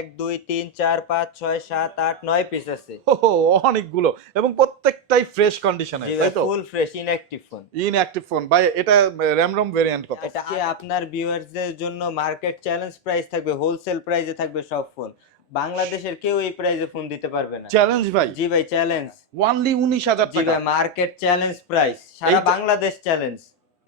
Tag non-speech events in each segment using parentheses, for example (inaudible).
এক দুই তিন চার পাঁচ ছয় সাত আট নয় পিস আছে। অনেকগুলো। এবং প্রত্যেকটাই ফ্রেশ কন্ডিশনে তাই তো? Full fresh inactive phone inactive phone ভাই এটা র্যাম রম ভেরিয়েন্ট কত? এটা আপনার ভিউয়ার্সদের জন্য মার্কেট চ্যালেঞ্জ প্রাইস থাকবে হোলসেল প্রাইসে থাকবে সব ফোন বাংলাদেশের কেউ এই প্রাইসে ফোন দিতে পারবে না। চ্যালেঞ্জ ভাই? জি ভাই চ্যালেঞ্জ ওয়ানলি উনিশ হাজার টাকা। মার্কেট চ্যালেঞ্জ প্রাইস সারা বাংলাদেশ চ্যালেঞ্জ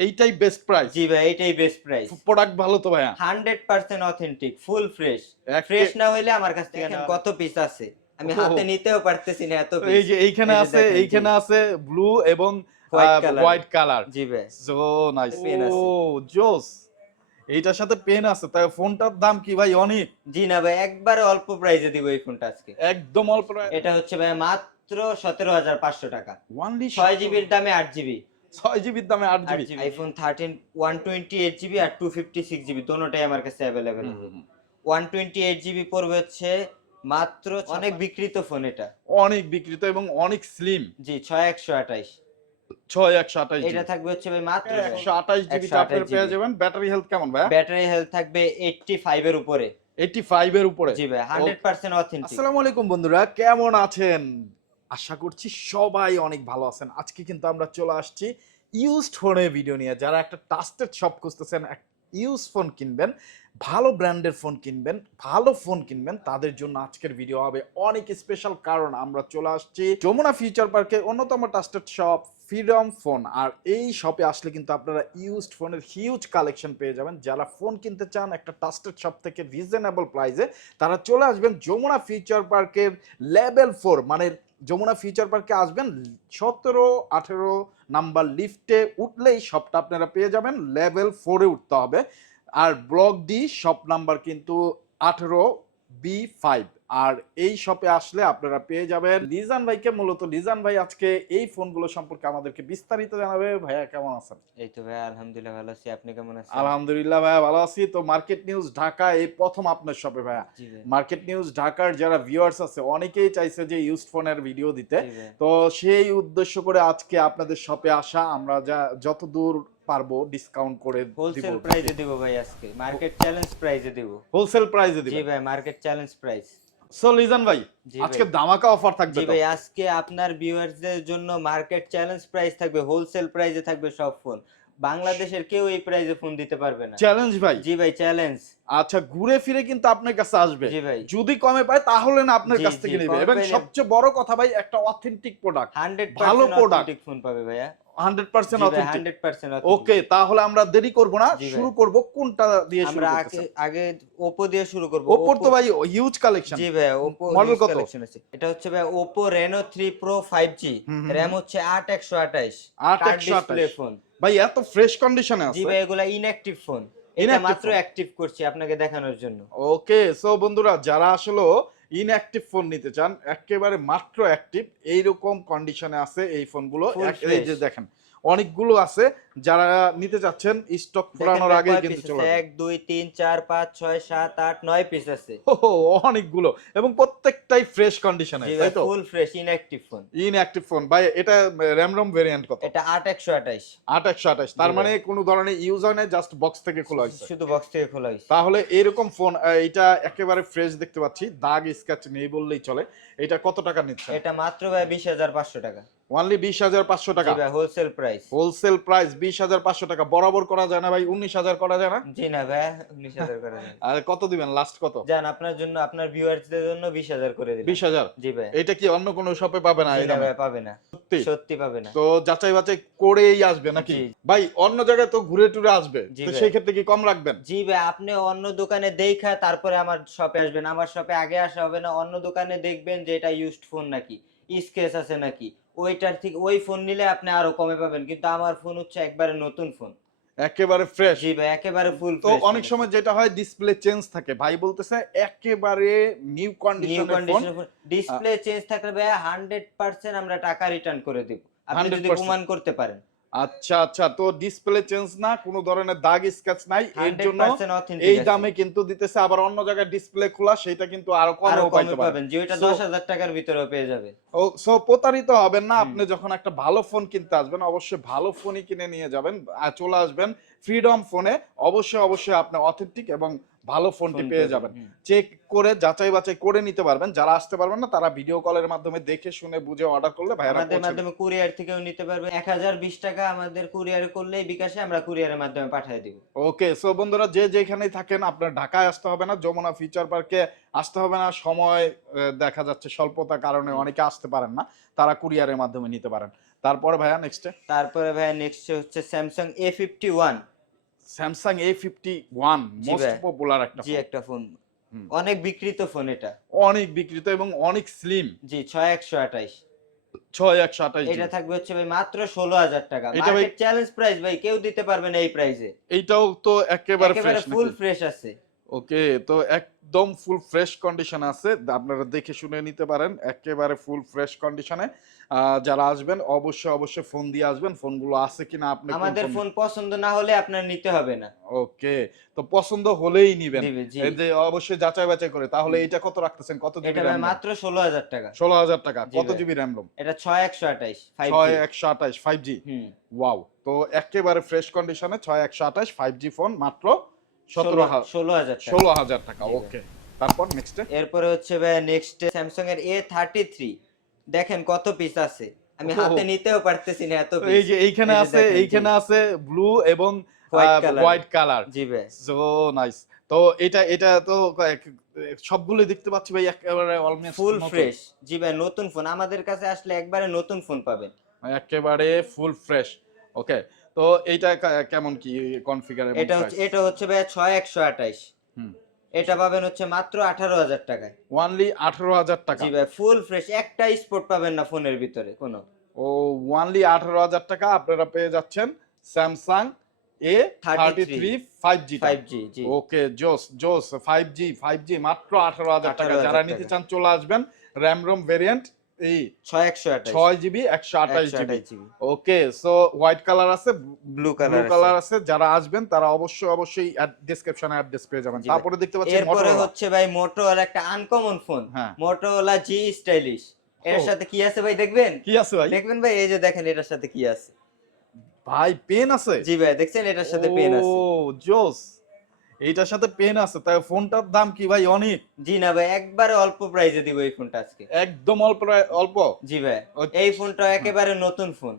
এইটাই বেস্ট প্রাইস জি ভাই এইটাই বেস্ট প্রাইস প্রোডাক্ট ভালো তো ভাইয়া। Hundred percent authentic full fresh fresh না হইলে আমার কাছ থেকে কত পিস আছে? আমি হাতে নিতেও পারতেছি না এত পিস এই যে এইখানে আছে এইখানে আছে ব্লু এবং হোয়াইট কালার জি ভাই। So nice. ও জোস। এইটার সাথে পেন আছে। তাই ফোনটার দাম কি ভাই অনেক জি না ভাই একবারে অল্প প্রাইসে দিব এই ফোনটা আজকে। একদম অল্প এটা হচ্ছে ভাই মাত্র সতেরো হাজার পাঁচশো টাকা। ওয়ানলি ছয় জিবির দামে আট জিবি ছয় জিবির দামে আট GB. IPhone thirteen one twenty eight GB আর টু ফিফটি সিক্স জিবি দোনোটাই আমার কাছে available one twenty eight GB পড়বে হচ্ছে মাত্র অনেক বিক্রিত ফোন এটা। অনেক বিক্রিত এবং অনেক স্লিম জি ছয় একশো আঠাইশ। ছয় একশো আঠাশ এটা থাকবে হচ্ছে ভাই মাত্র একশো আঠাশ জিবি 128 পেয়ে যাবেন। ব্যাটারি হেলথ কেমন ভাই ব্যাটারি হেলথ থাকবে এইটটি ফাইভ এর উপরে। এইটি ফাইভ এর উপরে। জি ভাই হান্ড্রেড পার্সেন্ট অথেন্টিক আসসালামু আলাইকুম বন্ধুরা কেমন আছেন? আশা করছি সবাই অনেক ভালো আছেন। আজকে কিন্তু আমরা চলে আসছি ইউজড ফোনের ভিডিও নিয়ে যারা একটা টাস্টেড শপ খুঁজতেছেন ইউজ ফোন কিনবেন, ভালো ব্র্যান্ডের ফোন কিনবেন, ভালো ফোন কিনবেন, তাদের জন্য আজকের ভিডিও হবে অনেক স্পেশাল কারণ। আমরা চলে আসছি যমুনা ফিউচার পার্কে অন্যতম টাস্টেড শপ ফ্রিডম ফোন আর এই শপে আসলে কিন্তু আপনারা ইউজড ফোনের হিউজ কালেকশন পেয়ে যাবেন। যারা ফোন কিনতে চান একটা টাস্টেড শপ থেকে রিজনেবল প্রাইসে তারা চলে আসবেন যমুনা ফিউচার পার্কের লেভেল ফোর মানে যমুনা ফিউচার পার্কে আসবেন সতেরো, আঠেরো নাম্বার লিফটে উঠলেই শপটা আপনারা পেয়ে যাবেন লেভেল ফোরে উঠতে হবে। আর ব্লক ডি শপ নাম্বার কিন্তু আঠেরো বি ফাইভ আর এই শপে আসলে আপনারা পেয়ে যাবেন। লিজান ভাইকে মূলত লিজান ভাই আজকে এই ফোনগুলো সম্পর্কে আমাদেরকে বিস্তারিত জানাবে। ভাইয়া কেমন আছেন? এই তো ভাই আলহামদুলিল্লাহ ভালো আছি। আপনি কেমন আছেন? আলহামদুলিল্লাহ ভাইয়া ভালো আছি। তো মার্কেট নিউজ ঢাকা এই প্রথম আপনার শপে ভাইয়া। মার্কেট নিউজ ঢাকার যারা ভিউয়ার্স আছে অনেকেই চাইছে যে ইউজড ফোনের ভিডিও দিতে। তো সেই উদ্দেশ্য করে আজকে আপনাদের শপে আসা আমরা যা যত দূর পারব ডিসকাউন্ট করে হোলসেল প্রাইসে দিব ভাই আজকে। মার্কেট চ্যালেঞ্জ প্রাইসে দিব। হোলসেল প্রাইসে জি দিবেন ভাই market challenge price so Lizan ভাই আজকে। ধামাকা অফার থাকবে জি ভাই আজকে আপনার ভিউয়ার্সদের জন্য মার্কেট চ্যালেঞ্জ প্রাইস থাকবে হোলসেল প্রাইসে থাকবে সব ফোন বাংলাদেশের কেউ এই প্রাইসে ফোন দিতে পারবে না। চ্যালেঞ্জ ভাই? জি ভাই চ্যালেঞ্জ আচ্ছা ঘুরে ফিরে কিন্তু আপনার কাছে আসবে। যদি কমে পায় তাহলে না আপনার কাছ থেকে নেবে। এবং সবচেয়ে বড় কথা ভাই একটা অথেন্টিক প্রোডাক্ট হান্ড্রেড ভালো প্রোডাক্ট ফোন পাবে ভাইয়া। হান্ড্রেড পার্সেন্ট অথেন্টিক ওকে তাহলে আমরা দেরি করব না। শুরু করব কোনটা দিয়ে শুরু আগে ওপো দিয়ে শুরু করব। ওপোর তো ভাই হিউজ কালেকশন জি ভাই ওপো Model কত? কালেকশন আছে। এটা হচ্ছে ভাই ওপো রেনো 3 প্রো 5G হুম, হুম, র‍্যাম হচ্ছে 8128 আট কার্ড একশো আঠাশ। ফোন ভাই এত ফ্রেশ কন্ডিশনে জি আছে। ভাই এগুলা ইনঅ্যাকটিভ ফোন এটা মাত্র? অ্যাক্টিভ করছি আপনাকে দেখানোর জন্য। ওকে সো বন্ধুরা যারা আসলে ইনঅ্যাক্টিভ ফোন নিতে চান একেবারে মাত্র অ্যাক্টিভ এইরকম কন্ডিশনে আছে এই ফোনগুলো এই যে দেখেন অনেকগুলো আছে। যারা নিতে চাচ্ছেন স্টক ফুরানোর আগে কিন্তু চলে এক দুই তিন চার পাঁচ ছয় সাত আট নয় পিস আছে। অনেকগুলো। এবং প্রত্যেকটাই ফ্রেশ কন্ডিশনে তাই তো? Full fresh inactive phone inactive phone ভাই এটা র্যাম রম ভেরিয়েন্ট কত? এটা আট একশো আঠাইশ। আট একশো আঠাশ তার মানে কোনো ধরনের ইউজ হয় না জাস্ট বক্স থেকে খোলা হয়েছে। শুধু বক্স থেকে খোলা হয়েছে। তাহলে এরকম ফোন এটা একেবারে ফ্রেশ দেখতে পাচ্ছি। দাগ স্ক্র্যাচ নেই বললেই চলে। এটা কত টাকা নিচ্ছে এটা মাত্র ভাই বিশ হাজার পাঁচশো টাকা। অনলি বিশ হাজার পাঁচশো টাকা। ভাই হোলসেল প্রাইস হোলসেল প্রাইস বিশ হাজার পাঁচশো টাকা। বরাবর করা যায় না ভাই উনিশ হাজার করা যায় না? জি না ভাই উনিশ হাজার করে দেন আর কত দিবেন লাস্ট কত? যান আপনার জন্য আপনার ভিউয়ার্সদের জন্য বিশ হাজার করে দিন বিশ হাজার? জি ভাই। এটা কি অন্য কোনো শপে পাবে না ভাই পাবে না। সত্যি? সত্যি পাবে না। তো যাচাই বাছাই করেই আসবে নাকি? ভাই অন্য জায়গায় তো ঘুরে টুরে আসবে। তো সেই ক্ষেত্রে কি কম রাখবেন? জি ভাই আপনি অন্য দোকানে দেখা তারপরে আমার শপে আসবেন। আমার শপে আগে আসা হবে না অন্য দোকানে দেখবেন যে এটা ইউজড ফোন নাকি স্কেচ আছে নাকি। ওইটার থেকে ওই ফোন নিলে আপনি আরও কমে পাবেন। কিন্তু আমার ফোন হচ্ছে একবারে নতুন ফোন একেবারে ফ্রেশ জি ভাই একেবারে ফুল তো অনেক সময় যেটা হয় ডিসপ্লে চেঞ্জ থাকে। ভাই বলতেছে একেবারে নিউ কন্ডিশনের ফোন ডিসপ্লে চেঞ্জ থাকলে ভাই হান্ড্রেড পার্সেন্ট আমরা টাকা রিটার্ন করে দেব। আপনি যদি 100% প্রমাণ করতে পারেন। আচ্ছা আচ্ছা তো ডিসপ্লে চেঞ্জ না কোনো ধরনের দাগ স্ক্র্যাচ নাই এর জন্য এই দামে কিন্তু দিতেছে আবার অন্য জায়গায় ডিসপ্লে খোলা সেটা কিন্তু আরও কমও পাইতে পারেন পাবেন যে ওইটা So- টাকার ভিতরেও পেয়ে যাবে। ও সো প্রতারিত হবেন না আপনি যখন একটা ভালো ফোন কিনতে আসবেন অবশ্যই ভালো ফোনই কিনে নিয়ে যাবেন চলে আসবেন ফ্রিডম ফোনে অবশ্যই অবশ্যই আপনি অথেন্টিক এবং ভালো ফোনটি পেয়ে যাবেন। চেক করে যাচাই বাছাই করে নিতে পারবেন। যারা আসতে পারবেন না তারা ভিডিও কলের মাধ্যমে দেখে শুনে বুঝে অর্ডার করলে আমাদের পৌঁছে মাধ্যমে কুরিয়ার থেকেও নিতে পারবে। এক হাজার বিশ টাকা আমাদের কুরিয়ার করলেই বিকাশে আমরা কুরিয়ারের মাধ্যমে পাঠিয়ে দিব। ওকে সো বন্ধুরা যে যেখানেই থাকেন আপনার ঢাকায় আসতে হবে না যমুনা ফিউচার পার্কে আসতে হবে না। সময় দেখা যাচ্ছে স্বল্পতা কারণে অনেকে আসতে পারেন না। তারা কুরিয়ারের মাধ্যমে নিতে পারেন। তারপরে ভাইয়া নেক্সটে তারপরে ভাইয়া নেক্সট হচ্ছে Samsung A fifty one Samsung A fifty one most popular একটা জি একটা ফোন অনেক বিক্রিত ফোন এটা। অনেক বিক্রিত এবং অনেক স্লিম জি ছয় একশো আঠাইশ। ছয় একশো আঠাশ এটা থাকবে হচ্ছে ভাই মাত্র ষোলো হাজার টাকা। এটা ভাই- চ্যালেঞ্জ প্রাইস ভাই কেউ দিতে পারবে না এই প্রাইসে এইটাও তো একেবারে একেবারে ফ্রেশ ফুল ফ্রেশ আছে। ওকে তো একদম ফুল ফ্রেশ কন্ডিশন আছে। আপনারা দেখে শুনে নিতে পারেন একেবারে ফুল ফ্রেশ কন্ডিশনে যারা আসবেন অবশ্যই অবশ্যই ফোন দিয়ে আসবেন। ফোনগুলো আছে কিনা আপনি আমাদের ফোন পছন্দ না হলে আপনার নিতে হবে না। ওকে তো পছন্দ হলেই নিবেন। এই যে অবশ্যই যাচাই বাছাই করে তাহলে এটা কত রাখতেছেন? কত জিবি এটা মাত্র ষোলো হাজার টাকা। ষোলো হাজার টাকা। কত জিবি র্যাম রোম? এটা ছয় একশো আঠাইশ ফাইভ ছয় একশো আঠাশ ফাইভ জি হুম। ওয়াও তো একেবারে ফ্রেশ কন্ডিশনে ছয় একশো আঠাশ ফাইভ জি ফোন মাত্র সতেরো ষোলো ষোলো হাজার টাকা। ষোলো হাজার টাকা ওকে। তারপর নেক্সট এরপরে হচ্ছে ভাই নেক্সট স্যামসাং এর এ থার্টি থ্রি দেখেন কত পিস আছে। আমি হাতে নিতেও পারতেছি না এত এই যে এইখানে আছে এইখানে আছে ব্লু এবং হোয়াইট কালার জি ভাই। সো নাইস তো এটা এটা তো সবগুলো দেখতে পাচ্ছি ভাই একেবারে অলমোস্ট ফুল ফ্রেশ জি ভাই নতুন ফোন আমাদের কাছে আসলে একবারে নতুন ফোন পাবেন। একেবারে ফুল ফ্রেশ ওকে তো এইটা কেমন কি কনফিগার এটা হচ্ছে এটা হচ্ছে ভাই ছয় একশো আঠাইশ হুম। এটা পাবেন হচ্ছে মাত্র আঠারো হাজার টাকায়। ওয়ানলি আঠারো হাজার টাকা। জি ভাই ফুল ফ্রেশ একটা স্পট পাবেন না ফোনের ভিতরে কোনো। ও ওয়ানলি আঠারো হাজার টাকা আপনারা পেয়ে যাচ্ছেন Samsung A thirty three five G five G. Okay জোস জোস ফাইভ জি ফাইভ জি মাত্র আঠারো হাজার টাকা। যারা নিতে চান চলে আসবেন র্যাম রোম ভেরিয়েন্ট এই ছয় একশো ছয় জিবি একশো আঠাশ GB. GB. Okay so white colour আছে ব্লু ব্লু কালার কালার আছে। যারা আসবেন তারা অবশ্যই অবশ্যই ডেসক্রিপশনে অ্যাড্রেস পেয়ে যাবেন। ভাই। তারপরে দেখতে পাচ্ছি এরপরে হচ্ছে ভাই মোটোওয়ালা একটা আনকমন ফোন মোটোওয়ালা জি স্টাইলিশ এর সাথে কি আছে ভাই দেখবেন? কি আছে ভাই? দেখবেন ভাই এই যে দেখেন এটার সাথে কি আছে। ভাই পেন আছে? জি ভাই দেখছেন? এটার সাথে পেন আছে। ও জোস। এইটার সাথে পেন আছে তাই ফোনটার দাম কি ভাই অনেক জি না ভাই একবারে অল্প প্রাইসে দিব এই ফোনটা আজকে। একদম অল্প অল্প? জি ভাই ও- এই ফোনটা একেবারে নতুন ফোন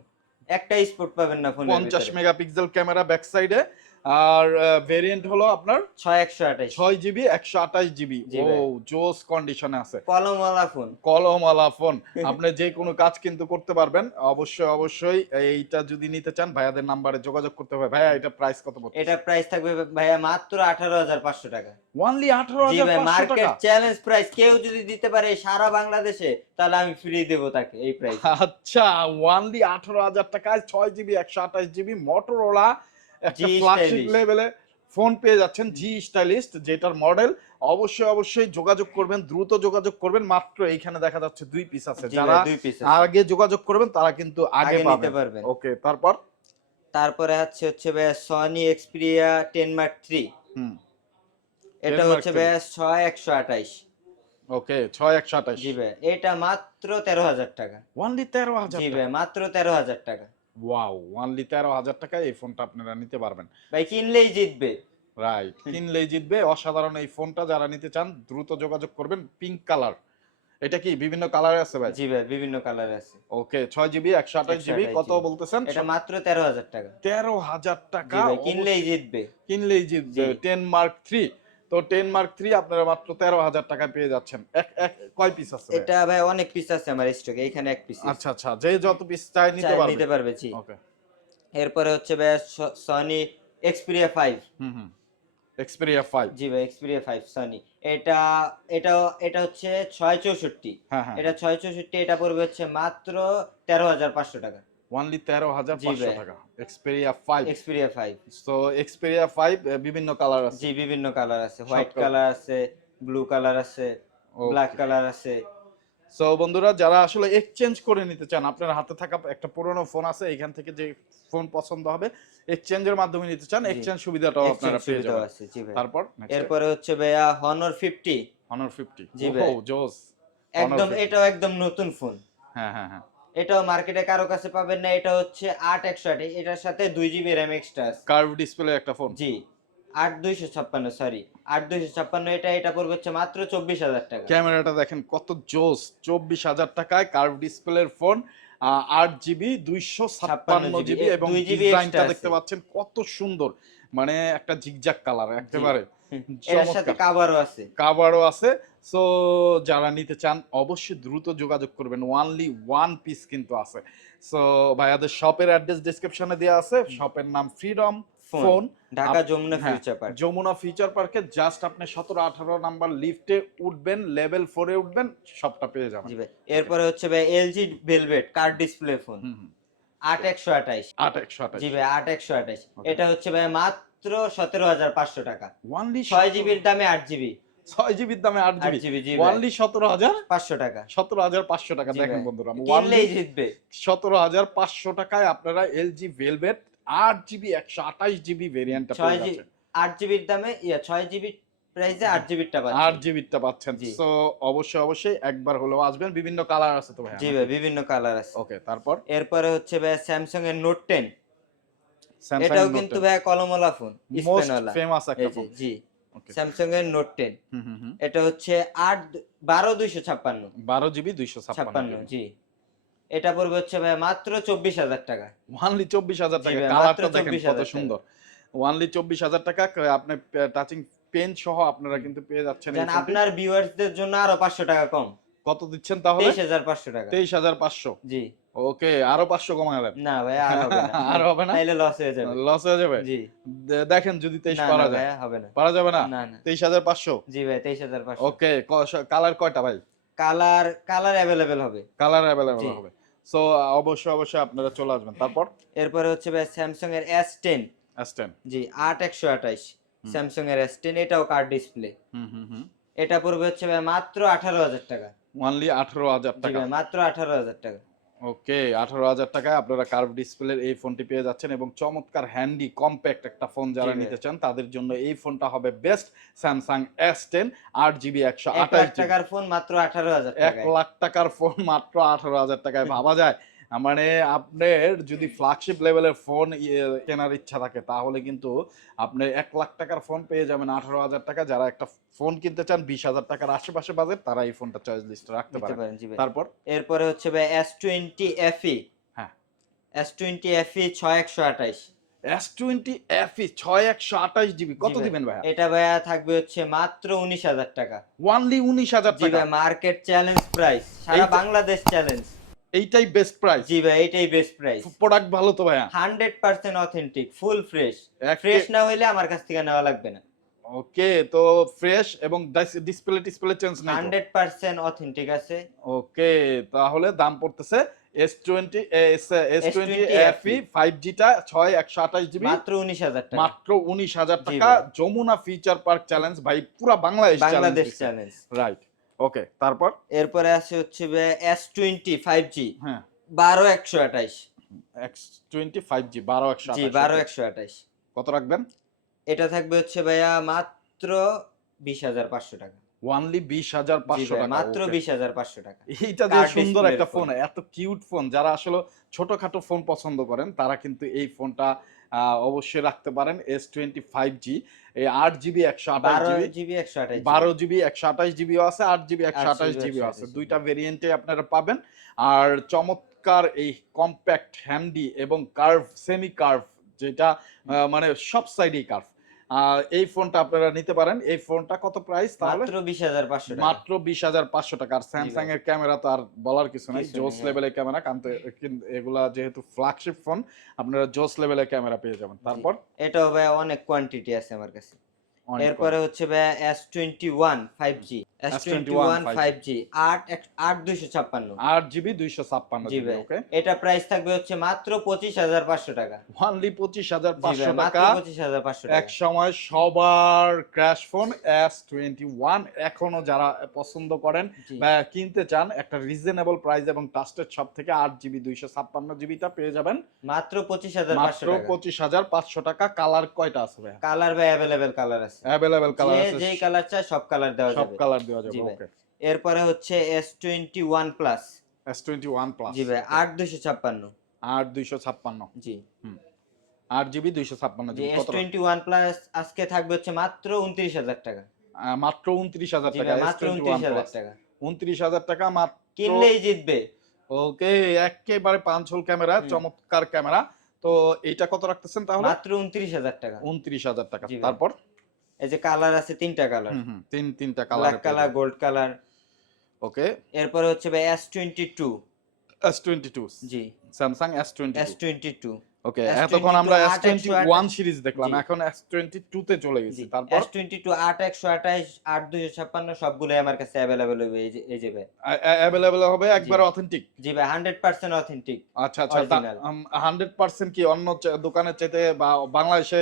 একটা স্পট পাবেন না ফোনে 50 মেগাপিক্সেল ক্যামেরা ব্যাক সাইডে আর ভেরিয়েন্ট হলো আপনার ছয় একশো আঠাইশ ছয় জিবি একশো আঠাশ জিবি ও। জোস কন্ডিশনে আছে। কলমওয়ালা ফোন। কলমওয়ালা ফোন। আপনি যে কোনো কাজ কিন্তু করতে পারবেন। অবশ্যই অবশ্যই এইটা যদি নিতে চান ভাইয়াদের নাম্বারে যোগাযোগ করতে হবে। ভাইয়া এটা প্রাইস কত পড়ছে? এটা প্রাইস থাকবে ভাইয়া মাত্র আঠারো হাজার পাঁচশো টাকা। ওয়ানলি আঠারো হাজার পাঁচশো মার্কেট টাকা? চ্যালেঞ্জ প্রাইস কেউ যদি দিতে পারে সারা বাংলাদেশে তাহলে আমি ফ্রি দেবো তাকে এই প্রাইস আচ্ছা ওয়ানলি আঠারো হাজার টাকায় ছয় জিবি একশো আঠাশ জিবি মোটরোলা একটা ফ্ল্যাগশিপ লেভেলে ফোন পেয়ে যাচ্ছেন জি স্টাইলিস্ট যেটার মডেল অবশ্যই অবশ্যই যোগাযোগ করবেন দ্রুত যোগাযোগ করবেন। মাত্র এইখানে দেখা যাচ্ছে দুই পিস আছে। যারা ভাই, আগে যোগাযোগ করবেন তারা কিন্তু আগে নিতে পারবেন। ওকে তারপর? তারপরে হচ্ছে হচ্ছে ভাইয়া Sony Xperia ten mark three হুম। এটা হচ্ছে ছয় একশো আঠাইশ। ওকে ছয় একশো আঠাশ জি ভাই এটা মাত্র তেরো হাজার টাকা। ওয়ানলি তেরো হাজার জি ভাই মাত্র তেরো হাজার টাকা। ওয়াও ওয়ানলি তেরো হাজার টাকায় এই ফোনটা আপনারা নিতে পারবেন। ভাই কিনলেই জিতবে। রাইট কিনলেই জিতবে। অসাধারণ এই ফোনটা যারা নিতে চান দ্রুত যোগাযোগ করবেন পিঙ্ক কালার এটা কি বিভিন্ন কালারে আছে ভাই? জি ভাই বিভিন্ন কালার আছে। ওকে ছয় জিবি একশো আঠাশ জিবি কত বলতেছেন? এটা মাত্র তেরো হাজার টাকা। তেরো হাজার জি টাকা কিনলেই জিতবে। কিনলেই জিতবে। জি। টেন মার্ক থ্রি তো টেন মার্ক থ্রি আপনারা মাত্র তেরো হাজার টাকায় পেয়ে যাচ্ছেন। এক এক কয় পিস আছে এটা ভাই অনেক পিস আছে আমার স্টকে এখানে এক পিস আচ্ছা আচ্ছা যে যত পিস চাই নিতে পারবে। নিতে পারবে জি। ওকে এরপরে হচ্ছে ভাই সনি এক্সপিরিয়া ফাইভ হুম হুম। এক্সপেরিয়া ফাইভ জি ভাই এক্সপিরিয়া ফাইভ সনি এটা এটা এটা হচ্ছে ছয় চৌষট্টি। হ্যাঁ হ্যাঁ। এটা ছয় চৌষট্টি এটা পড়বে হচ্ছে মাত্র তেরো হাজার পাঁচশো টাকা। ওয়ানলি তেরো হাজার পাঁচশো। টাকা। এক্সপেরিয়া ফাইভ এক্সপিরিয়া ফাইভ তো এক্সপেরিয়া ফাইভ বিভিন্ন কালার আছে। জি বিভিন্ন কালার আছে। হোয়াইট কালার আছে ব্লু কালার আছে ব্ল্যাক কালার আছে। সো বন্ধুরা যারা আসলে এক্সচেঞ্জ করে নিতে চান আপনার হাতে থাকা একটা পুরনো ফোন আছে এখান থেকে যে ফোন পছন্দ হবে এক্সচেঞ্জের মাধ্যমে নিতে চান এক্সচেঞ্জ সুবিধাটাও আপনারা পেয়ে যাবেন। তারপর এরপরে হচ্ছে ভাইয়া হনর ফিফটি অনার ফিফটি জি ভাই। জোস। একদম এটাও একদম নতুন ফোন হ্যাঁ হ্যাঁ হ্যাঁ। এটাও মার্কেটে কারও কাছে পাবেন না এটা হচ্ছে আট একশো আট। এটার সাথে দুই জিবি র্যাম এক্সট্রা আছে। কার্ভ ডিসপ্লে একটা ফোন জি আট দুইশো ছাপ্পান্ন সরি আট দুইশো ছাপ্পান্ন এটা এটা পড়বে হচ্ছে মাত্র চব্বিশ হাজার টাকা। ক্যামেরাটা দেখেন কত জোস চব্বিশ হাজার টাকায় কার্ভ ডিসপ্লের ফোন আট জিবি দুইশো ছাপ্পান্ন 56 জিবি এবং 2 GB ডিজাইনটা দেখতে পাচ্ছেন কত সুন্দর। মানে একটা জিগজাক কালার একেবারে এর সাথে কাভারও আছে। কাভারও আছে। সো যারা নিতে চান অবশ্যই দ্রুত যোগাযোগ করবেন। ওয়ানলি ওয়ান পিস কিন্তু আছে। সো ভাইয়াদের শপের অ্যাড্রেস ডেসক্রিপশনে দেওয়া আছে। শপের নাম ফ্রিডম ফোন ঢাকা যমুনা হ্যাঁ, ফিউচার পার্ক যমুনা ফিউচার পার্কে জাস্ট আপনি সতেরো আঠারো নাম্বার লিফটে উঠবেন লেভেল ফোরে উঠবেন সবটা পেয়ে যাবেন। জি ভাই। এরপরে হচ্ছে ভাই এলজি ভেলভেট কার ডিসপ্লে ফোন। আট একশো আঠাইশ। আট একশো আঠাশ জি ভাই আট একশো আঠাইশ. এটা হচ্ছে ভাই মাত্র সতেরো হাজার পাঁচশো টাকা। ওয়ানলি ছয় জিবির দামে আট জিবি। ছয় জিবির দামে আট আট জিবি। ভাই সতেরো হাজার পাঁচশো টাকা। সতেরো হাজার পাঁচশো টাকা। দেখেন বন্ধুরা জিতবে। সতেরো হাজার পাঁচশো টাকায় আপনারা এলজি ভেলভেট আট জিবি একশো আঠাশ জিবি যাচ্ছেন। আট জিবির দামে ইয়া ছয় জিবি প্রাইসে আট জিবিরটা আট পাচ্ছেন জিবিটা পাচ্ছেন। জি। তো অবশ্যই অবশ্যই একবার হলেও আসবেন। বিভিন্ন কালার আছে তো ভাই? জি ভাই বিভিন্ন কালার আছে। ওকে তারপর? এরপরে হচ্ছে ভাই স্যামসাং এর নোট টেন এটাও কিন্তু ভাই কলমওয়ালা ফোন মোস্ট ফেমাস একটা ফোন জি। স্যামসাং এর নোট টেন এটা হচ্ছে আট বারো দুইশো ছাপ্পান্ন। বারো জিবি দুইশো ছাপ্পান্ন জি। এটা পড়বে হচ্ছে ভাই মাত্র চব্বিশ হাজার টাকা। ওয়ানলি চব্বিশ হাজার টাকা। কালারটা দেখেন কত সুন্দর। ওয়ানলি চব্বিশ হাজার টাকা আপনি টাচিং পেন সহ আপনারা কিন্তু পেয়ে যাচ্ছেন। আপনার ভিউয়ার্সদের জন্য আরও পাঁচশো টাকা কম। কত দিচ্ছেন তাহলে? তেইশ হাজার পাঁচশো টাকা। তেইশ হাজার পাঁচশো। জি। ওকে আরও পাঁচশো দেন। না ভাই আর হবে না। (laughs) তাইলে লস হয়ে যাবে। লস হয়ে যাবে? জি। দেখেন যদি তেইশ পারা যায়। হবে না। পারা যাবে না? তেইশ হাজার পাঁচশো? জি ভাই তেইশ হাজার পাঁচশো। ওকে কালার কয়টা ভাই? কালার কালার অ্যাভেলেবেল হবে। Colour available. হবে। সো অবশ্যই অবশ্যই আপনারা চলে আসবেন। তারপর? এরপরে হচ্ছে ভাই স্যামসাং এর এস টেন অ্যাস্টেন জি আট একশো আঠাইশ। স্যামসাং এর এস টেন এটাও কার্ড ডিসপ্লে হুম হুম হুম। এটা পড়বে হচ্ছে ভাই মাত্র আঠারো হাজার টাকা। ওয়ানলি আঠারো হাজার টাকা। মাত্র আঠারো হাজার টাকা। ওকে আঠারো হাজার টাকায় আপনারা কার্ভ ডিসপ্লের এই ফোনটি পেয়ে যাচ্ছেন এবং চমৎকার হ্যান্ডি কম্প্যাক্ট একটা ফোন যারা নিতে চান তাদের জন্য এই ফোনটা হবে বেস্ট স্যামসাং এস টেন আট জিবি একশো এক আঠাশ টাকার ফোন মাত্র আঠারো হাজার এক লাখ টাকার ফোন মাত্র আঠারো হাজার টাকায় ভাবা যায়। মানে আপনার যদি ফ্ল্যাগশিপ লেভেলের ফোন কেনার ইচ্ছা থাকে তাহলে কিন্তু আপনি এক লাখ টাকার ফোন পেয়ে যাবেন আঠারো হাজার টাকা। যারা একটা ফোন কিনতে চান বিশ হাজার টাকার আশেপাশে বাজেট তারা এই ফোনটা চয়েস লিস্টে রাখতে পারেন। তারপর? এরপরে হচ্ছে ভাই এস টোয়েন্টি এফই হ্যাঁ। এস টোয়েন্টি এফই ছয় একশো আঠাইশ এস টোয়েন্টি এফি ছয় একশো আঠাশ জিবি কত দিবেন ভাই এটা ভাইয়া থাকবে হচ্ছে মাত্র উনিশ হাজার টাকা। ওয়ানলি উনিশ হাজার টাকা? মার্কেট চ্যালেঞ্জ প্রাইস সারা বাংলাদেশ চ্যালেঞ্জ এইটাই বেস্ট প্রাইস জি ভাই এইটাই বেস্ট প্রাইস প্রোডাক্ট ভালো তো ভাইয়া। Hundred percent authentic full fresh fresh না হইলে আমার কাছ থেকে নেওয়া লাগবে না। ওকে তো ফ্রেশ এবং ডিসপ্লে ডিসপ্লে চেঞ্জ নাই তো? হান্ড্রেড পার্সেন্ট অথেন্টিক আছে। ওকে তাহলে দাম পড়তেছে S twenty S S twenty S20 FE five জিটা ছয় একশো আঠাশ জিবি মাত্র উনিশ হাজার টাকা। মাত্র উনিশ হাজার জি টাকা। যমুনা ফিচার পার্ক চ্যালেঞ্জ ভাই পুরা Bangladesh challenge Bangladesh challenge right okay তারপর? এরপরে আছে হচ্ছে এস টোয়েন্টি ফাইভ জি হ্যাঁ। বারো একশো আঠাইশ এক্স টোয়েন্টি ফাইভ জি বারো একশো জি বারো. একশো আঠাইশ কত রাখবেন? এটা থাকবে হচ্ছে ভাইয়া মাত্র বিশ হাজার পাঁচশো টাকা। ওয়ানলি বিশ হাজার পাঁচশো টাকা মাত্র. বিশ হাজার পাঁচশো টাকা। এইটা যে সুন্দর একটা ফোন। এত কিউট ফোন। যারা আসলে ছোটখাটো ফোন পছন্দ করেন তারা কিন্তু এই ফোনটা আহ, অবশ্যই রাখতে পারেন এস টোয়েন্টি ফাইভ জি আট জিবি একশো আঠাশ বারো জিবি। বারো জিবি একশো আঠাশ জিবিও আছে আট জিবি একশো আঠাশ জিবিও আছে। দুইটা ভেরিয়েন্টে আপনারা পাবেন। আর চমৎকার এই কম্প্যাক্ট হ্যান্ডি এবং কার্ভ সেমি কার্ভ যেটা মানে সব সাইডেই কার্ভ এই ফোনটা আপনারা নিতে পারেন। এই ফোনটা কত প্রাইস তাহলে? মাত্র বিশ হাজার পাঁচশো টাকা। মাত্র বিশ হাজার পাঁচশো টাকা। আর স্যামসাং এর ক্যামেরা তো আর বলার কিছু নাই। জোস হ্যাঁ। লেভেলের ক্যামেরা। কান্ত এগুলা যেহেতু ফ্ল্যাগশিপ ফোন আপনারা জোস লেভেলের ক্যামেরা পেয়ে যাবেন। তারপর? এটা ভাই অনেক কোয়ান্টিটি আছে আমার কাছে। এরপরে হচ্ছে ভাই S twenty one five G S twenty one five G আট আট দুইশো ছাপ্পান্ন। আট জিবি দুইশো ছাপ্পান্ন জিবি ওকে এটা প্রাইস থাকবে হচ্ছে মাত্র পঁচিশ হাজার পাঁচশো টাকা। ওয়ানলি পঁচিশ হাজার পাঁচশো টাকা। পঁচিশ হাজার পাঁচশো এক সময় সবার crush phone S twenty one এখনও যারা পছন্দ করেন বা কিনতে চান একটা রিজনেবল প্রাইস এবং ট্রাস্টেড সব থেকে আট জিবি দুইশো ছাপ্পান্ন জিবিটা পেয়ে যাবেন। মাত্র পঁচিশ হাজার মাত্র টাকা। পঁচিশ হাজার পাঁচশো টাকা। কালার কয়টা আছে ভাইয়া? কালার ভাই অ্যাভেলেবেল কালার আছে। অ্যাভেলেবেল কালার যে আছে যেই কালার চায় সব কালার দেওয়া সব কালার দেওয়া যাবে ওকে এরপরে হচ্ছে S twenty one plus S twenty one plus জি ভাই আট দুশো ছাপ্পান্ন। আট দুইশো ছাপ্পান্ন। জি। হুম। আট জিবি যে কত টোয়েন্টি ওয়ান প্লাস আজকে থাকবে হচ্ছে মাত্র উনত্রিশ হাজার টাকা। মাত্র উনত্রিশ হাজার জি টাকা মাত্র টোয়েন্টি উনত্রিশ ওয়ান হাজার প্লাস টাকা। উনত্রিশ হাজার টাকা মাত্র কিনলেই জিতবে। ওকে একেবারে পাঁচশোল ক্যামেরা চমৎকার ক্যামেরা। তো এইটা কত রাখতেছেন তাহলে? মাত্র উনত্রিশ হাজার টাকা। উনত্রিশ হাজার টাকা। তারপর? এই যে কালার আছে তিনটা কালার তিন তিনটা black colour colour gold colour okay এরপরে হচ্ছে ভাই S twenty two S twenty two জি। Samsung S twenty S twenty two okay এতক্ষণ আমরা এস আট টোয়েন্টি একশো আট- ওয়ান সিরিজ দেখলাম এখন এস টোয়েন্টি টু তে চলে গেছি তারপর? এস টোয়েন্টি টু আট একশো আঠাইশ আট দুইশো ছাপ্পান্ন সবগুলোই আমার কাছে অ্যাভেলেবেল হবে এই যে ভাই। অ্যাভেলেবল হবে একবার অথেন্টিক জি ভাই হান্ড্রেড পার্সেন্ট অথেন্টিক আচ্ছা আচ্ছা Original. হান্ড্রেড পার্সেন্ট কি অন্য দোকানের চাইতে বা বাংলাদেশে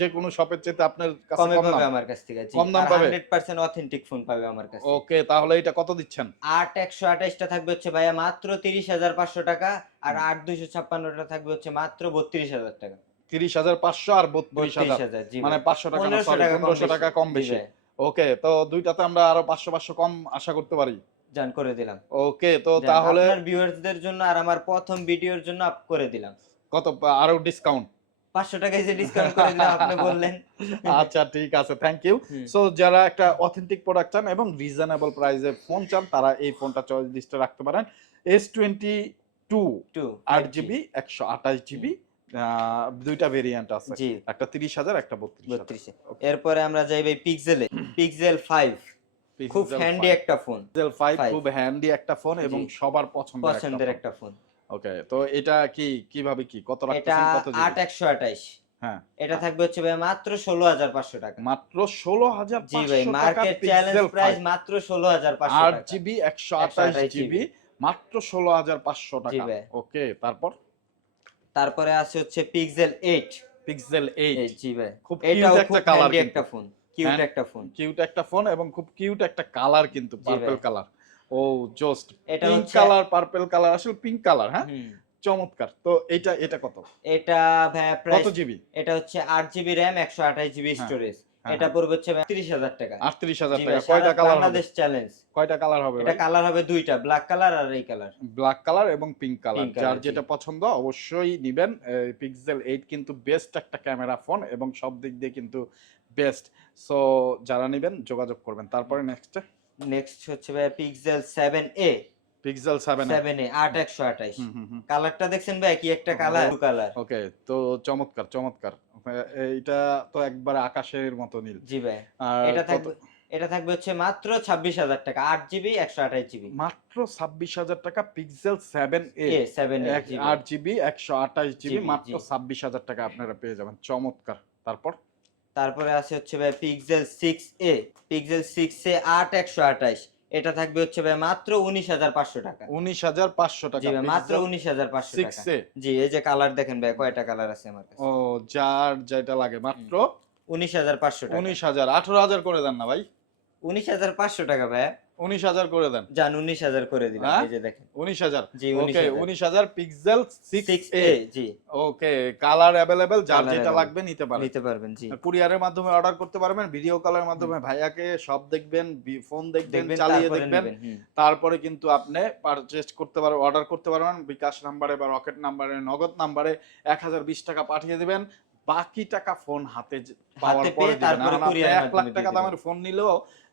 যে কোনো শপের চাইতে আপনার কাছে কম দাম? আমার কাছ থেকে জি। কম দাম পাবে? হান্ড্রেড পার্সেন্ট অথেন্টিক ফোন পাবে আমার কাছে। ওকে তাহলে এটা কত দিচ্ছেন? আট একশো আঠাইশটা থাকবে হচ্ছে ভাইয়া মাত্র তিরিশ হাজার পাঁচশো টাকা আর আট দুইশো ছাপ্পান্নটা থাকবে হচ্ছে মাত্র বত্রিশ হাজার টাকা। তিরিশ হাজার পাঁচশো আর বত্রিশ হাজার। মানে পাঁচশো টাকা পনেরোশো টাকা কম বেশি। ওকে তো দুইটাতে আমরা আরও পাঁচশো পাঁচশো কম আশা করতে পারি। জান করে দিলাম। ওকে তো তাহলে আপনার ভিউয়ার্সদের জন্য আর আমার প্রথম ভিডিওর জন্য আপ করে দিলাম। কত আরও ডিসকাউন্ট পাঁচশো টাকায় যে ডিসকাউন্ট করে দিলাম আপনি বললেন। (laughs) আচ্ছা ঠিক আছে থ্যাংক ইউ। সো যারা একটা অথেন্টিক প্রোডাক্ট চান এবং রিজনেবল প্রাইসে ফোন চান তারা এই ফোনটা চয়েস লিস্টে রাখতে পারেন। এস টোয়েন্টি টু টু আট জিবি একশো আঠাশ জিবি দুইটা ভেরিয়েন্ট আছে। একটা তিরিশ হাজার একটা বত্রিশ এরপরে আমরা যাই ভাই পিক্সেলে পিক্সেল ফাইভ খুব হ্যান্ডি একটা ফোন পিক্সেল ফাইভ খুব হ্যান্ডি একটা ফোন এবং সবার পছন্দের পছন্দের একটা ফোন ওকে তো এটা কি কীভাবে কি কত এটা রাখতেছেন কত একশো আঠাইশ হ্যাঁ। এটা থাকবে হচ্ছে ভাই মাত্র ষোলো হাজার পাঁচশো টাকা। মাত্র ষোলো হাজার জি ভাই মার্কেট চ্যালেঞ্জ প্রাইস মাত্র ষোলো হাজার পাঁচশো আট জিবি একশো আঠাশ 128 জিবি মাত্র ষোলো হাজার পাঁচশো টাকা। ওকে তারপর? তারপরে আছে হচ্ছে পিক্সেল এইট পিক্সেল এইট জি ভাই। খুব কিউট একটা কালার একটা ফোন কিউট হ্যাঁ। একটা ফোন কিউট একটা ফোন এবং খুব কিউট একটা কালার কিন্তু পার্পল কালার ও জাস্ট এটা পিঙ্ক কালার পার্পল কালার আসলে পিঙ্ক কালার হ্যাঁ? চমৎকার। তো এটা এটা কত? এটা ভাই কত জিবি এটা হচ্ছে আট জিবি র্যাম একশো আঠাশ জিবি স্টোরেজ হ্যাঁ, এটা পড়বে হচ্ছে তিরিশ হাজার টাকা। আটত্রিশ হাজার জি টাকা। কয়টা কালার বাংলাদেশ চ্যালেঞ্জ কয়টা কালার হবে এটা কালার হবে দুইটা ব্ল্যাক কালার আর এই কালার ব্ল্যাক কালার এবং পিঙ্ক কালার যার যেটা পছন্দ অবশ্যই নিবেন। পিক্সেল এইট কিন্তু বেস্ট একটা ক্যামেরা ফোন এবং সব দিক দিয়ে কিন্তু বেস্ট সো যারা নিবেন যোগাযোগ করবেন। তারপরে নেক্সট নেক্সট হচ্ছে ভাই Pixel seven A Pixel seven seven A আট একশো আঠাইশ। কালারটা দেখছেন ভাই কি একটা কালার হুম। কালার ওকে তো চমৎকার চমৎকার। এইটা তো একবার আকাশের মতো নীল। জি ভাই। আর এটা থাকবে এটা থাকবে হচ্ছে মাত্র ছাব্বিশ হাজার টাকা আট জিবি একশো আঠাশ জিবি। মাত্র ছাব্বিশ হাজার টাকা পিক্সেল সেভেন এ। সেভেন আট জিবি একশো আঠাশ জিবি মাত্র। ছাব্বিশ হাজার টাকা আপনারা পেয়ে যাবেন। চমৎকার। তারপর? তারপরে আছে হচ্ছে ভাই Pixel six A. Pixel six A আট একশো আঠাইশ। এটা থাকবে হচ্ছে ভাই মাত্র উনিশ হাজার পাঁচশো টাকা। উনিশ হাজার পাঁচশো টাকা জি ভাই মাত্র উনিশ হাজার পাঁচশো জি এই যে কালার দেখেন ভাই কয়টা কালার আছে আমার কাছে? ও যার যেটা লাগে মাত্র? উনিশ হাজার পাঁচশো টাকা। উনিশ হাজার আঠারো হাজার করে দেন না ভাই। উনিশ হাজার পাঁচশো টাকা ভাই। উনিশ হাজার করে দেন। যান উনিশ হাজার করে দিলাম হ্যাঁ? এই যে দেখেন। উনিশ হাজার? জি ওকে উনিশ হাজার। পিক্সেল সিক্স এ জি। ওকে কালার অ্যাভেলেবেল যার যেটা লাগবে নিতে পারেন। নিতে পারবেন জি। কুরিয়ারের মাধ্যমে অর্ডার করতে পারবেন ভিডিও কলের মাধ্যমে ভাইয়াকে সব দেখবেন ফোন দেখবেন চালিয়ে তারপরে দেখবেন। তারপরে কিন্তু আপনি পারচেজ করতে পারবেন অর্ডার করতে পারবেন বিকাশ নাম্বারে বা রকেট নাম্বারে নগদ নাম্বারে এক হাজার বিশ টাকা পাঠিয়ে দিবেন। বাকি টাকা ফোন হাতে পাওয়ার পরে এক লাখ টাকা দামের ফোন নিলেও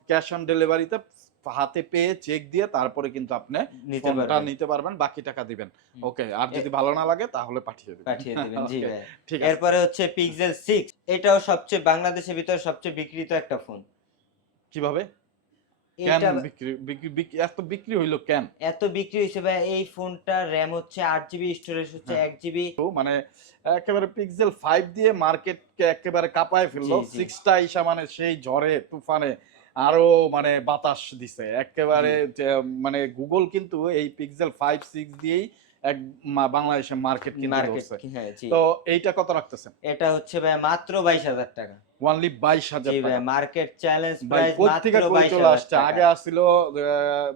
ক্যাশ অন ডেলিভারিতে হাতে পেয়ে চেক দিয়ে তারপরে কিন্তু আপনি নিতে ফোনটা পারবেন। নিতে পারবেন বাকি টাকা দিবেন। ওকে আর যদি ভালো না লাগে তাহলে পাঠিয়ে দিবেন। পাঠিয়ে দিবেন জি ভাই। ঠিক আছে। এরপরে হচ্ছে পিক্সেল সিক্স এটাও সবচেয়ে বাংলাদেশের ভিতরে সবচেয়ে বিক্রিত একটা ফোন কীভাবে? কেন বিক্রি এত বিক্রি হইল কেন? এত বিক্রি হয়েছে ভাই এই ফোনটা র্যাম হচ্ছে আট জিবি স্টোরেজ হচ্ছে হ্যাঁ। এক জিবি তো মানে একেবারে পিক্সেল ফাইভ দিয়ে মার্কেটকে একেবারে কাঁপায় ফেলল। জি, জি। সিক্সটা ইসা মানে সেই ঝড়ে তুফানে। আরও মানে বাতাস দিছে। একেবারে মানে গুগল কিন্তু এই পিক্সেল ফাইভ সিক্স দিয়েই এক বাংলাদেশে মার্কেট কিনে হ্যাঁ তো এইটা কত রাখতেছেন? এটা হচ্ছে ভাই মাত্র বাইশ হাজার টাকা। ওয়ানলি বাইশ হাজার টাকা। মার্কেট চ্যালেঞ্জ ভাই প্রাইস কোথেকে কই চলে আসছে? আগে আসছিল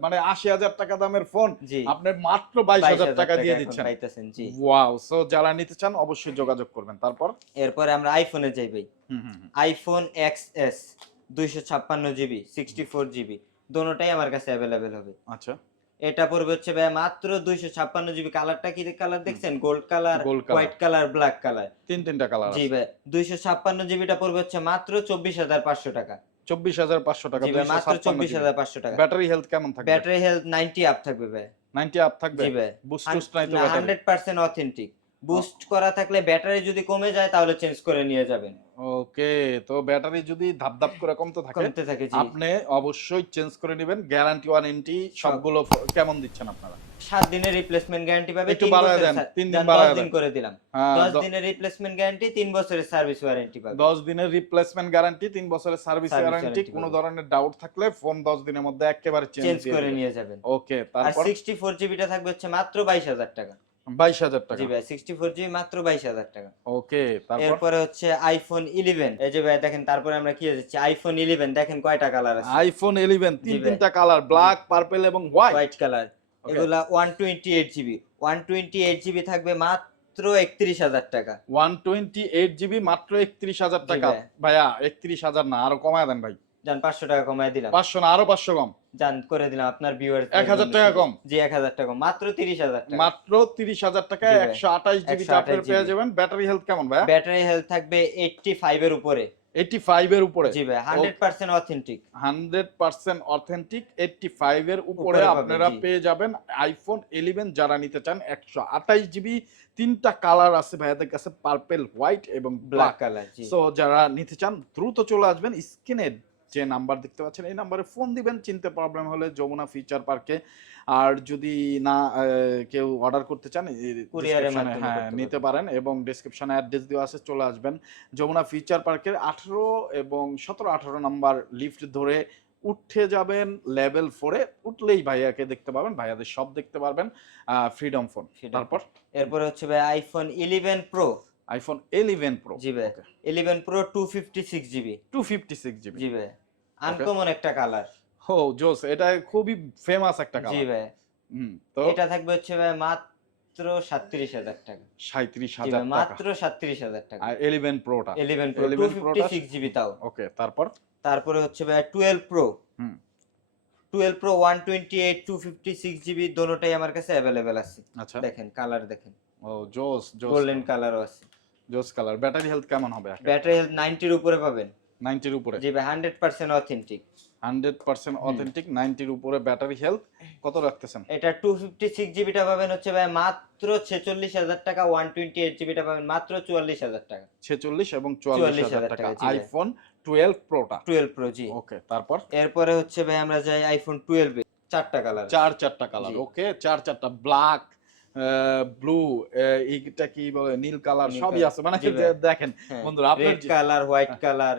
মানে আশি হাজার টাকা দামের ফোন আপনি মাত্র বাইশ হাজার টাকা দিয়ে দিচ্ছেন। ওয়াও সো যারা নিতে চান অবশ্যই যোগাযোগ করবেন। তারপর? এরপরে আমরা আইফোনে যাই ভাই। আইফোন এক্স এস দুইশো ছাপ্পান্ন জিবি সিক্সটি ফোর জিবি দোনোটাই আমার কাছে অ্যাভেলেবেল হবে। আচ্ছা। এটা পড়বে হচ্ছে ভাই মাত্র দুইশো ছাপ্পান্ন জিবি কালারটা কি কালার দেখছেন? Gold colour white colour black colour তিন তিনটা কালার জি ভাই দুইশো ছাপ্পান্ন জিবিটা পড়বে হচ্ছে মাত্র চব্বিশ হাজার পাঁচশো টাকা। চব্বিশ হাজার পাঁচশো টাকা মাত্র চব্বিশ হাজার পাঁচশো টাকা। ব্যাটারি হেলথ কেমন থাকবে? ব্যাটারি হেলথ নাইনটি আপ থাকবে ভাই নাইনটি আপ থাকবে? জি ভাই বুস্ট নাই তো হান্ড্রেড পার্সেন্ট অথেন্টিক বুস্ট করা থাকলে ব্যাটারি যদি কমে যায় তাহলে চেঞ্জ করে নিয়ে যাবেন। ওকে তো ব্যাটারি যদি ধাপ ধাপ করে কমতে থাকে কমতে থাকে আপনি অবশ্যই চেঞ্জ করে নেবেন। গ্যারান্টি ওয়ারেন্টি সবগুলো কেমন দিচ্ছেন আপনারা? সাত দিনের রিপ্লেসমেন্ট গ্যারান্টি পাবে একটু বাড়ায় দেন, তিন দিন বাড়ায় দিন করে দিলাম। হ্যাঁ, দশ দিনের রিপ্লেসমেন্ট গ্যারান্টি তিন বছরের সার্ভিস ওয়ারেন্টি পাবে। দশ দিনের রিপ্লেসমেন্ট গ্যারান্টি তিন বছরের সার্ভিস গ্যারান্টি কোনো ধরনের ডাউট থাকলে ফোন দশ দিনের মধ্যে একেবারে চেঞ্জ চেঞ্জ করে নিয়ে যাবেন। ওকে তারপর? সিক্সটি ফোর জিবিটা থাকবে হচ্ছে মাত্র বাইশ হাজার টাকা। বাইশ হাজার টাকা। জি ভাই সিক্সটি ফোর জিবি মাত্র বাইশ হাজার টাকা। ওকে এরপরে হচ্ছে আইফোন ইলেভেন এই যে ভাই দেখেন তারপরে আমরা কি যাচ্ছি? আইফোন ইলেভেন দেখেন কয়টা কালার আছে। আইফোন ইলেভেন তিন তিনটা কালার ব্ল্যাক পার্পল এবং হোয়াইট হোয়াইট কালার এগুলা one twenty eight GB one twenty eight GB থাকবে মাত্র একত্রিশ হাজার টাকা। ওয়ান টোয়েন্টি এইট জিবি মাত্র একত্রিশ হাজার টাকা। ভাইয়া একত্রিশ হাজার না আরও কমায় দেন ভাই। যান পাঁচশো টাকা কমায় দিলাম। পাঁচশো না আরও পাঁচশো কম। যান করে দিলাম আপনার ভিউয়ার এক হাজার টাকা কম। জি এক হাজার টাকা কম। মাত্র তিরিশ হাজার টাকা। মাত্র তিরিশ হাজার টাকায় জি ভাই। একশো আঠাশ জিবি 128 পেয়ে যাবেন। ব্যাটারি হেলথ কেমন ভাইয়া? ব্যাটারি হেলথ থাকবে এইটটি ফাইভ এর উপরে। এইটি ফাইভ এর উপরে। জি ভাই hundred percent authentic hundred percent authentic eighty five এর উপরে আপনারা পেয়ে যাবেন আইফোন ইলেভেন যারা নিতে চান একশো আঠাইশ জিবি তিনটা কালার আছে ভাইয়াদের কাছে পার্পেল হোয়াইট এবং ব্ল্যাক ব্ল্যাক কালার সো যারা নিতে চান দ্রুত চলে আসবেন স্ক্রিনে যে নাম্বার দেখতে পাচ্ছেন এই নাম্বারে ফোন দিবেন চিনতে প্রবলেম হলে যমুনা ফিচার পার্কে আর যদি না কেউ অর্ডার করতে চান হ্যাঁ নিতে পারেন এবং ডেসক্রিপশনে অ্যাড্রেস দেওয়া আছে চলে আসবেন। যমুনা ফিচার পার্কের আঠেরো এবং সতেরো আঠারো নাম্বার লিফট ধরে উঠে যাবেন লেভেল ফোরে উঠলেই ভাইয়াকে দেখতে পাবেন ভাইয়াদের সব দেখতে পারবেন ফ্রিডম ফোন তারপর? এরপরে হচ্ছে ভাই iPhone eleven pro iPhone eleven pro জি ভাই eleven pro two fifty six GB two fifty six GB জি ভাই। আনকমন একটা কালার। হো জোস এটা খুবই ফেমাস একটা কালার। জি ভাই। হুম তো এটা থাকবে হচ্ছে ভাই মাত্র সাতত্রিশ হাজার টাকা। সাঁত্রিশ জি হাজার ভাই, টাকা। মাত্র সাতত্রিশ হাজার টাকা। আর eleven প্রোটা eleven pro 11 two Pro fifty টা- সিক্স জিবি তাও। ওকে তারপর? তারপরে হচ্ছে ভাই টুয়েলভ প্রো হুম। Twelve pro one twenty eight two fifty six GB দোনোটাই আমার কাছে অ্যাভেলেবেল আছে। আচ্ছা। দেখেন কালার দেখেন। ও জোস জোস। গোল্ডেন কালারও আছে। জোস কালার ব্যাটারি হেলথ কেমন হবে? ব্যাটারি হেলথ নাইনটির উপরে পাবেন। 90 এর উপরে। জি ভাই হান্ড্রেড পার্সেন্ট অথেন্টিক 100% অথেন্টিক 90 এর উপরে ব্যাটারি হেলথ কত রাখতেছেন? এটা টু ফিফটি সিক্স জিবিটা পাবেন হচ্ছে ভাই মাত্র ছেচল্লিশ হাজার টাকা ওয়ান টোয়েন্টি এইট জিবিটা পাবেন মাত্র চুয়াল্লিশ হাজার টাকা। 46 এবং 44 হাজার 44,000 টাকা। আইফোন 12 প্রোটা টুয়েলভ প্রো জি। ওকে তারপর? এরপরে হচ্ছে ভাই আমরা যাই আইফোন টুয়েলভ চারটা কালার চার চারটা কালার ওকে চার চারটা ব্ল্যাক ব্লু এইটা কি বলে নীল কালার সবই আছে। মানে দেখেন বন্ধুরা আপনার কালার হোয়াইট কালার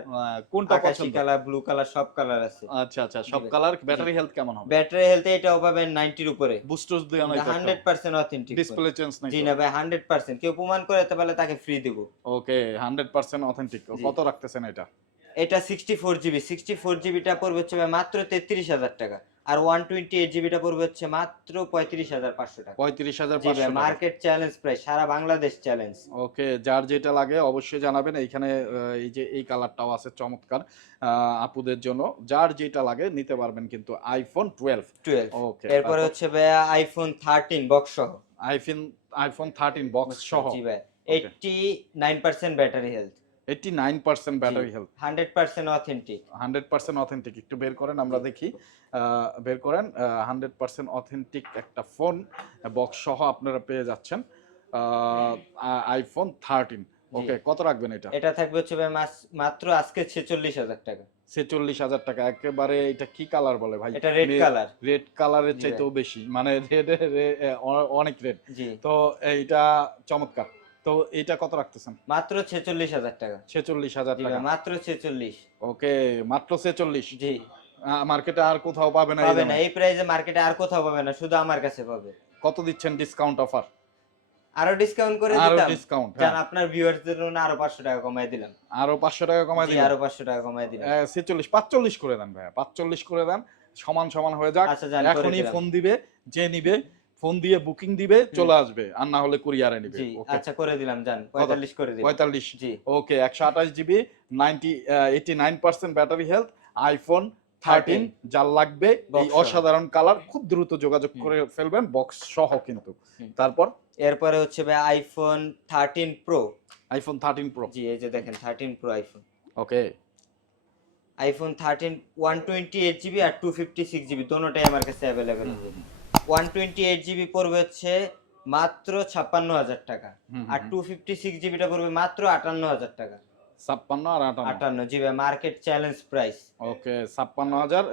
কোনটা পছন্দ? কালার ব্লু কালার সব কালার আছে। আচ্ছা আচ্ছা সব কালার ব্যাটারি হেলথ কেমন হবে? ব্যাটারি হেলথ এটাও পাবেন নাইনটির উপরে। বুস্টার্স দিয়ে নাই hundred percent authentic display change নাই জি না ভাই হান্ড্রেড পার্সেন্ট কেউ প্রমাণ করে তো পারলে তাকে ফ্রি দিব। Okay 100% authentic. কত রাখতেছেন এটা? এটা sixty four GB sixty four জিবিটা পড়বে হচ্ছে মাত্র তেত্রিশ হাজার টাকা। আর ওয়ান টোয়েন্টি এইট জিবিটা পড়বে হচ্ছে মাত্র পঁয়ত্রিশ হাজার পাঁচশো টাকা। 35500 জি ভাই টাকা। মার্কেট চ্যালেঞ্জ প্রায় সারা বাংলাদেশ চ্যালেঞ্জ ওকে যার যেটা লাগে অবশ্যই জানাবেন। এইখানে এই যে এই কালারটাও আছে চমৎকার আপুদের জন্য। যার যেটা লাগে নিতে পারবেন কিন্তু আইফোন টুয়েলভ টুয়েলভ ওকে এরপরে হচ্ছে ভাই আইফোন থার্টিন বক্স সহ। আইফোন আইফোন থার্টিন বক্স সহ। জি ভাই। Eighty nine percent battery health eighty nine percent battery health hundred percent authentic hundred percent authentic একটু বের করেন আমরা দেখি। বের করেন হান্ড্রেড পার্সেন্ট অথেন্টিক একটা ফোন বক্স সহ আপনারা পেয়ে যাচ্ছেন আইফোন থার্টিন ওকে কত রাখবেন এটা? এটা থাকবে হচ্ছে মাত্র আজকে ছেচল্লিশ হাজার টাকা। ছেচল্লিশ হাজার টাকা। একেবারে এটা কি কালার বলে ভাই? এটা রেড কালার রেড কালারের চাইতেও বেশি। মানে রেড অনেক রেড তো এইটা চমৎকার। তো এইটা কত রাখতেছেন? মাত্র ছেচল্লিশ হাজার টাকা। ছেচল্লিশ হাজার টাকা। মাত্র ছেচল্লিশ। ওকে মাত্র ছেচল্লিশ? জি। মার্কেটে আর কোথাও পাবে না পাবে না এই প্রাইসে মার্কেটে আর কোথাও পাবে না শুধু আমার কাছে পাবে। কত দিচ্ছেন ডিসকাউন্ট অফার আরও ডিসকাউন্ট করে আরও ডিসকাউন্ট জান আপনার ভিউয়ারদের জন্য আরও পাঁচশো টাকা কমাই দিলাম। আরও পাঁচশো টাকা কমাই জি, দিন আরও পাঁচশো টাকা কমাই দিলাম। ছেচল্লিশ পাঁচচল্লিশ করে দেন ভাইয়া পাঁচচল্লিশ করে দেন। সমান সমান হয়ে যাক। আচ্ছা এখনই ফোন দিবে যে নিবে। ফোন দিয়ে বুকিং দিবে চলে আসবে। আর না হলে কুরিয়ারে নিবে। জি আচ্ছা করে দিলাম জান। পঁয়তাল্লিশ করে দিলাম। পঁয়তাল্লিশ। জি। ওকে একশো আঠাশ GB ninety eighty nine percent battery health iPhone thirteen যার লাগবে এই অসাধারণ কালার খুব দ্রুত যোগাযোগ করে ফেলবেন বক্স সহ কিন্তু। তারপর? এরপরে হচ্ছে ভাই iPhone thirteen pro iPhone thirteen pro জি এই যে দেখেন thirteen pro iPhone okay iPhone thirteen one twenty eight GB আর টু ফিফটি সিক্স জিবি দোনোটাই আমার কাছে available one twenty eight GB পড়বে হচ্ছে মাত্র ছাপ্পান্ন হাজার টাকা। আর টু ফিফটি সিক্স জিবিটা পড়বে মাত্র আটান্ন হাজার টাকা। ছাপ্পান্ন আর আটান্ন? আটান্ন মার্কেট চ্যালেঞ্জ প্রাইস ওকে ছাপ্পান্ন হাজার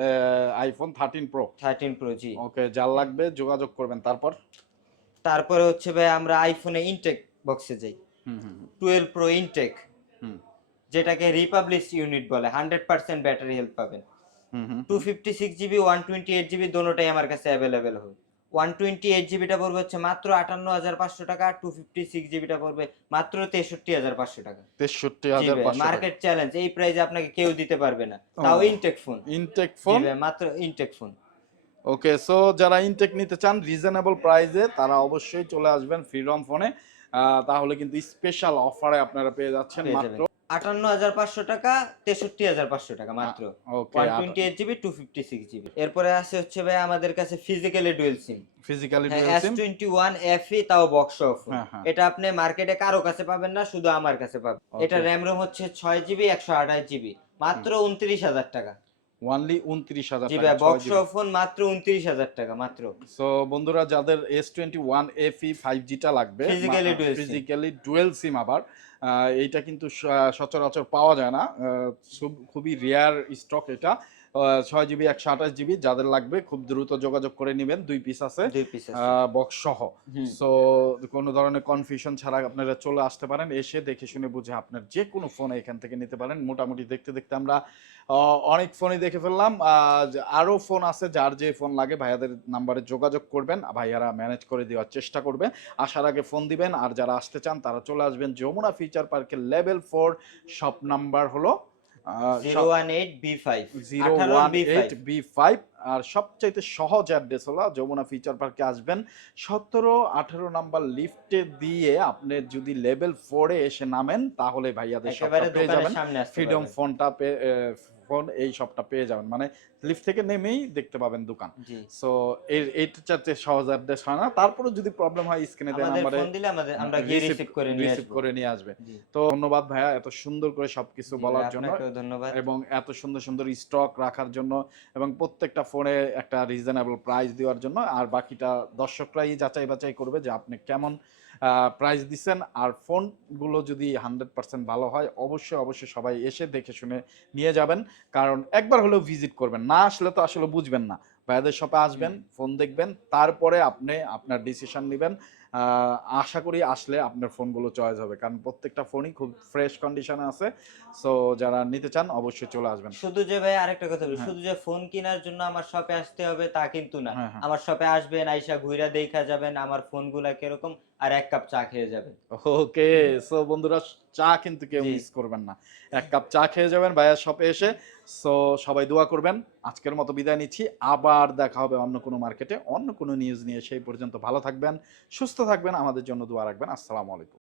iPhone thirteen pro thirteen pro জি। ওকে যার লাগবে যোগাযোগ করবেন তারপর? তারপরে হচ্ছে ভাই আমরা আইফোনে ইনটেক বক্সে যাই। হুম হুম হুম, টুয়েলভ প্রো ইনটেক হুম। যেটাকে রিপাবলিশ ইউনিট বলে হান্ড্রেড পার্সেন্ট ব্যাটারি হেল্প পাবেন। Two fifty six GB one twenty eight GB দোনোটাই আমার কাছে অ্যাভেলেবেল হবে। ওয়ান টোয়েন্টি এইট জিবিটা পড়বে হচ্ছে মাত্র আটান্ন হাজার পাঁচশো টাকা টু ফিফটি সিক্স জিবিটা পড়বে মাত্র তেষট্টি হাজার পাঁচশো টাকা। তেষট্টি হাজার মার্কেট চ্যালেঞ্জ এই প্রাইসে আপনাকে কেউ দিতে পারবে না। তাও। ইনটেক ফোন ইনটেক ফোন মাত্র ইনটেক ফোন ওকে সো যারা ইনটেক নিতে চান রিজনেবল প্রাইসে তারা অবশ্যই চলে আসবেন ফ্রিডম ফোনে তাহলে কিন্তু স্পেশাল অফারে আপনারা পেয়ে যাচ্ছেন মাত্র আটান্ন হাজার পাঁচশো টাকা তেষট্টি হাজার পাঁচশো টাকা মাত্র। One twenty eight GB two fifty six GB এরপরে আছে হচ্ছে ভাই আমাদের কাছে physically dual SIM physically S twenty one F তাও বক্স অফ হ্যাঁ, হ্যাঁ। এটা আপনি মার্কেটে কারও কাছে পাবেন না শুধু আমার কাছে পাবেন। এটা র্যাম রোম হচ্ছে ছয় জিবি একশো আঠাশ জিবি মাত্র উনত্রিশ হাজার টাকা। ওয়ানলি উনত্রিশ হাজার জি ভাই বক্স ফোন মাত্র উনত্রিশ হাজার টাকা মাত্র। সো বন্ধুরা যাদের S twenty one F E five জিটা লাগবে ফিজিক্যালি ডুয়েল সিম আবার এইটা কিন্তু সচরাচর পাওয়া যায় না। খুবই রেয়ার স্টক এটা। ছয় জিবি একশো আঠাশ জিবি যাদের লাগবে খুব দ্রুত যোগাযোগ করে নেবেন। দুই পিস আছে। দুই পিস বক্স সহ। সো কোনো ধরনের কনফিউশন ছাড়া আপনারা চলে আসতে পারেন। এসে দেখে শুনে বুঝে আপনার যে কোনো ফোন এখান থেকে নিতে পারেন। মোটামুটি দেখতে দেখতে আমরা অনেক ফোনই দেখে ফেললাম। আরও ফোন আছে যার যে ফোন লাগে ভাইয়াদের নাম্বারে যোগাযোগ করবেন। ভাইয়ারা ম্যানেজ করে দেওয়ার চেষ্টা করবে। আসার আগে ফোন দিবেন। আর যারা আসতে চান তারা চলে আসবেন যমুনা ফিচার পার্কের লেভেল ফোর শপ নাম্বার হলো zero one eight B five. Zero one eight B five. আর সবচাইতে সহজ অ্যাড্রেস হলো যমুনা ফিচার পার্কে আসবেন। সতেরো আঠেরো নাম্বার লিফটে দিয়ে আপনি যদি লেভেল ফোরে এসে নামেন তাহলে ভাইয়াদের সামনে ফ্রিডম ফোনটা ফোন এই সবটা পেয়ে যাবেন। মানে লিফট থেকে নেমেই দেখতে পাবেন দোকান। সো এর এইটা সহজ অ্যাড্রেস হয় না তারপরে যদি প্রবলেম হয় স্ক্রিনে দেওয়া আমাদের নাম্বারে ফোন দিলে আমাদের আমরা গিয়ে রিসিভ করে নিয়ে রিসিভ করে নিয়ে আসবে। তো ধন্যবাদ ভাইয়া এত সুন্দর করে সবকিছু বলার জন্য ধন্যবাদ। এবং এত সুন্দর সুন্দর স্টক রাখার জন্য এবং প্রত্যেকটা ফোনে একটা রিজনেবল প্রাইস দেওয়ার জন্য। আর বাকিটা দর্শকরাই যাচাই বাছাই করবে যে আপনি কেমন প্রাইস দিচ্ছেন আর ফোনগুলো যদি হান্ড্রেড পার্সেন্ট ভালো হয় অবশ্যই অবশ্যই সবাই এসে দেখে শুনে নিয়ে যাবেন। কারণ একবার হলেও ভিজিট করবেন। না আসলে তো আসলে বুঝবেন না। ভাইয়াদের শপে আসবেন ফোন দেখবেন তারপরে আপনি আপনার ডিসিশন নেবেন। আশা করি আসলে আপনার ফোনগুলো চয়েস হবে। কারণ প্রত্যেকটা ফোনই খুব ফ্রেশ কন্ডিশনে আছে। সো যারা নিতে চান অবশ্যই চলে আসবেন। শুধু যে ভাই আরেকটা কথা বলি হ্যাঁ। শুধু যে ফোন কেনার জন্য আমার শপে আসতে হবে তা কিন্তু না। হ্যাঁ, হ্যাঁ। আমার শপে আসবেন আইসা ঘুরা দেখা যাবেন আমার ফোনগুলা কীরকম আর এক কাপ চা খেয়ে যাবেন। ওকে সো বন্ধুরা চা কিন্তু কেউ। মিস করবেন না। এক কাপ চা খেয়ে যাবেন ভাইয়ার শপে এসে। সো সবাই দোয়া করবেন আজকের মতো বিদায় নিচ্ছি। আবার দেখা হবে অন্য কোনো মার্কেটে অন্য কোনো নিউজ নিয়ে। সেই পর্যন্ত ভালো থাকবেন সুস্থ থাকবেন আমাদের জন্য দোয়া রাখবেন। আসসালামু আলাইকুম।